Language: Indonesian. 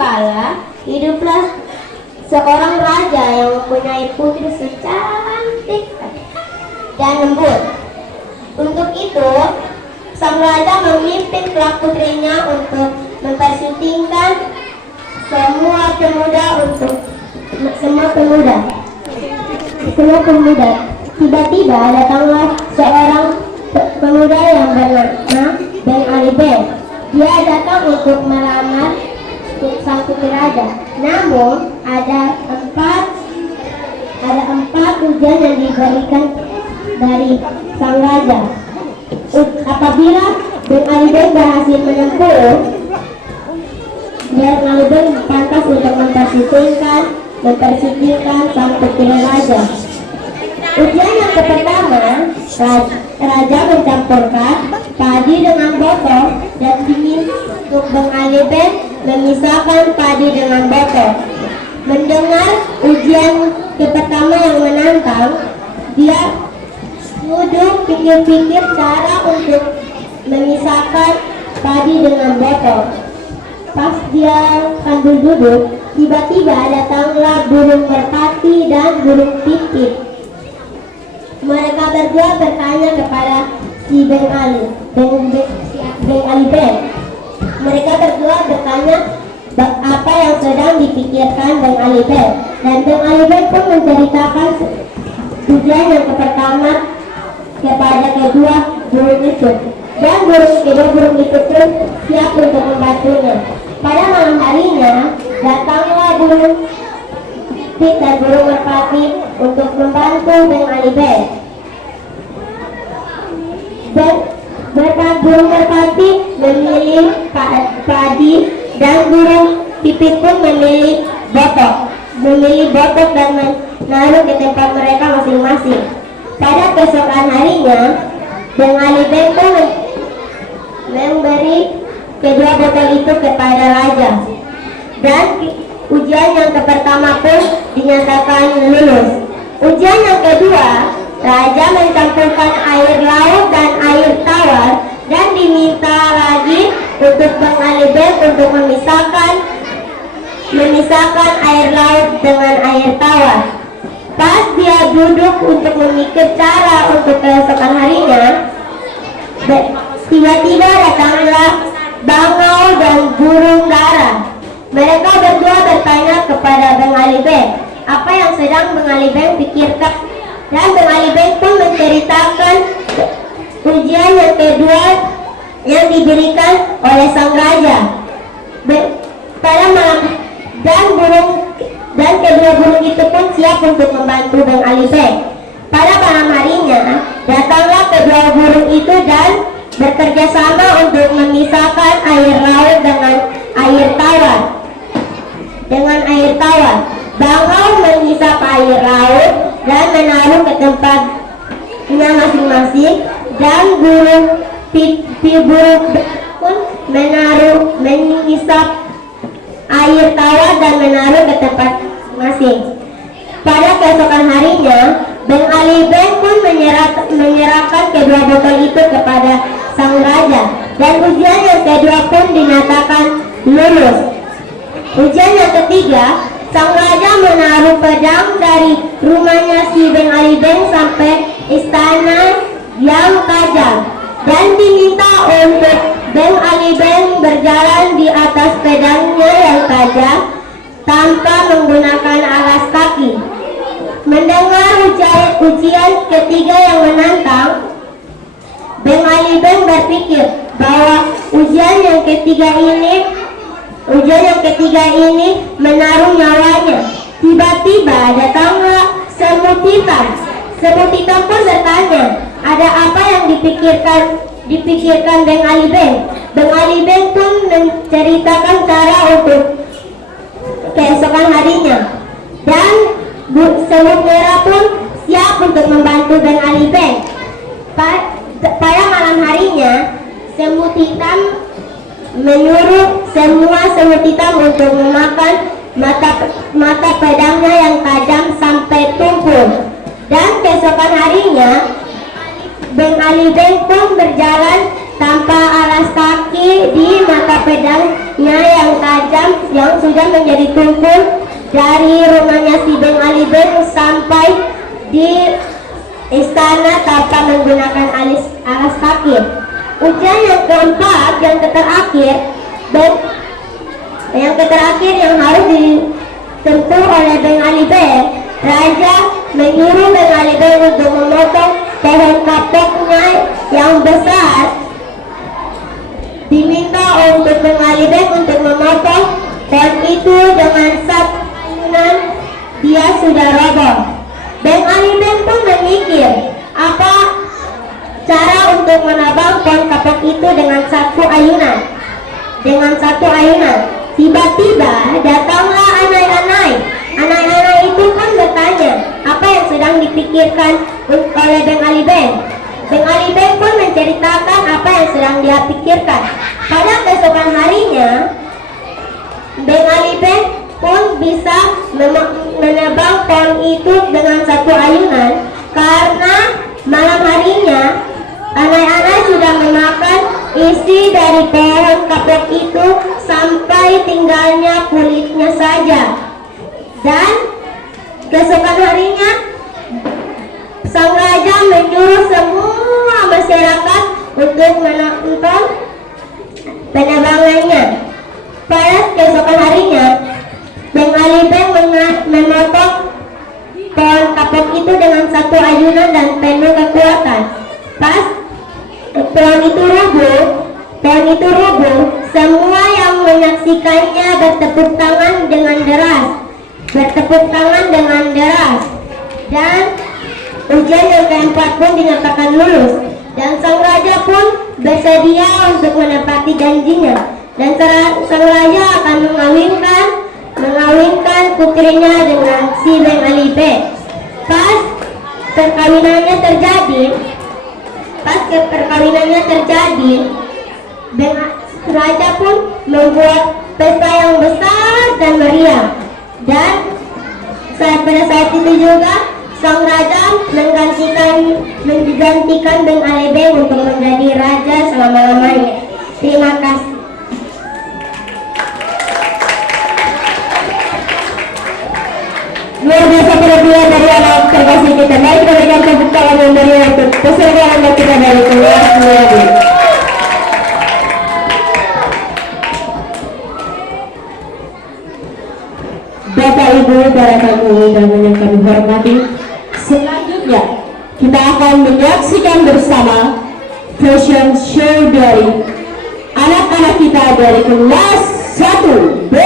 kala hiduplah seorang raja yang mempunyai putri secantik dan lembut. Untuk itu, sang raja memimpin kelak putrinya untuk mempersuntingkan semua pemuda. Tiba-tiba datanglah seorang pemuda yang bernama Ben Ali Ben. Dia datang untuk melamar sang putri raja. Namun ada empat ujian yang diberikan dari sang raja. Apabila Ben Ali Ben berhasil menempuh, Ben Ali Ben pantas untuk mempersingkirkan sang putri raja. Ujian yang pertama, raja mencampurkan padi dengan botol dan dingin untuk Ben Ali Ben memisahkan padi dengan botol. Mendengar ujian pertama yang menantang, dia duduk pikir-pikir cara untuk memisahkan padi dengan botol. Pas dia sambil duduk, tiba-tiba datanglah burung merpati dan burung pipit. Mereka berdua bertanya kepada si Ben Ali Ben. Mereka berdua bertanya apa yang sedang dipikirkan Ben Ali Ben. Dan Ben Ali Ben pun menceritakan ujian yang pertama kepada kedua burung itu. Dan kedua burung itu pun siap untuk membantunya. Pada malam harinya, datanglah burung pipit dan burung merpati untuk membantu Ben Ali Ben. Burung merpati memilih padi dan burung pipit pun memilih botok dan menaruh ke tempat mereka masing-masing. Pada keesokan harinya, Ben Ali Ben pun memberi kedua botol itu kepada raja. Dan ujian yang pertama pun dinyatakan lulus. Ujian yang kedua, raja mencampurkan air laut dan air tawar dan diminta lagi untuk Ben Ali Ben untuk memisahkan air laut dengan air tawar. Pas dia duduk untuk memikir cara untuk keesokan harinya, tiba-tiba datanglah bangau dan burung dara. Mereka berdua bertanya kepada Ben Ali Ben apa yang sedang Ben Ali Ben pikirkan, dan Ben Ali Ben pun menceritakan ujian yang kedua yang diberikan oleh sang raja. Pada malam dan kedua burung itu pun siap untuk membantu Ben Ali Ben. Pada malam harinya, datanglah kedua burung itu dan bekerja sama untuk memisahkan air laut dengan air tawar. Bangau mengisap air laut dan menaruh ke tempatnya masing-masing, dan burung pun mengisap air tawar dan menaruh ke tempat masing. Pada keesokan harinya, Ben Ali Ben pun menyerahkan kedua botol itu kepada sang raja, dan ujian yang kedua pun dinyatakan lulus. Ujian yang ketiga, sang raja menaruh pedang dari rumahnya si Ben Ali Ben sampai istana yang tajam, dan diminta untuk Ben Ali Ben berjalan di atas pedangnya yang tajam tanpa menggunakan alas kaki. Mendengar ujian ketiga yang menantang, Ben Ali Ben berpikir bahwa ujian yang ketiga ini menaruh nyawanya. Tiba-tiba datanglah semut hitam. Semut hitam pun bertanya, ada apa yang dipikirkan Ben Ali Ben. Ben Ali Ben pun menceritakan cara untuk keesokan harinya, dan semut merah pun siap untuk membantu Ben Ali Ben. Pada malam harinya, semut hitam menyuruh semua semut hitam untuk memakan mata pedangnya yang tajam sampai tumpul. Dan keesokan harinya, Ben Ali Ben pun berjalan tanpa alas kaki di mata pedangnya yang tajam yang sudah menjadi tumpul dari rumahnya si Beng Ali Beng sampai di istana tanpa menggunakan alas kaki. Ujian yang keempat, yang terakhir yang harus ditempuh oleh Beng Ali Beng. Raja menyuruh Beng Ali Beng untuk memotong pohon kapoknya yang besar. Diminta untuk Beng Ali Beng untuk memotong pohon itu dengan satu ayunan dia sudah roboh. Beng Ali Beng pun memikir apa cara untuk menabang pohon kapok itu dengan satu ayunan. Tiba-tiba datanglah Anai-Anai. Anai-Anai itu pun bertanya apa yang sedang dipikirkan oleh Beng Ali Beng. Beng Ali Beng pun menceritakan apa yang sedang dia pikirkan. Pada keesokan harinya, Beng Ali Beng pun bisa menebang pohon itu dengan satu ayunan, karena malam harinya Anai-Anai sudah memakan isi dari pohon kapok itu sampai tinggalnya kulitnya saja. Dan keesokan harinya sang raja menyuruh semua masyarakat untuk menonton penebangannya. Pada keesokan harinya, Beng Ali Beng memotong pohon kapok itu dengan satu ayunan dan penuh kekuatan. Pas pohon itu rubuh, semua yang menyaksikannya bertepuk tangan dengan deras. Dan ujian yang keempat pun dinyatakan lulus. Dan sang raja pun bersedia untuk menepati janjinya. Dan sang raja akan mengawinkan putrinya dengan si Beng Ali Beng. Pas perkawinannya terjadi, Beng raja pun membuat pesta yang besar dan meriah. Dan pada saat itu juga sang raja menggantikan Beng Ali Beng untuk menjadi raja selama-lamanya. Terima kasih. Luar biasa penampilan dari anak terkasih kita. Mari kita berikan tepuk tangan yang meriah untuk peserta anak kita dari kelas 2B. Bapak Ibu, para tamu undangan yang kami hormati, selanjutnya kita akan menyaksikan bersama fashion show dari anak-anak kita dari kelas 1B.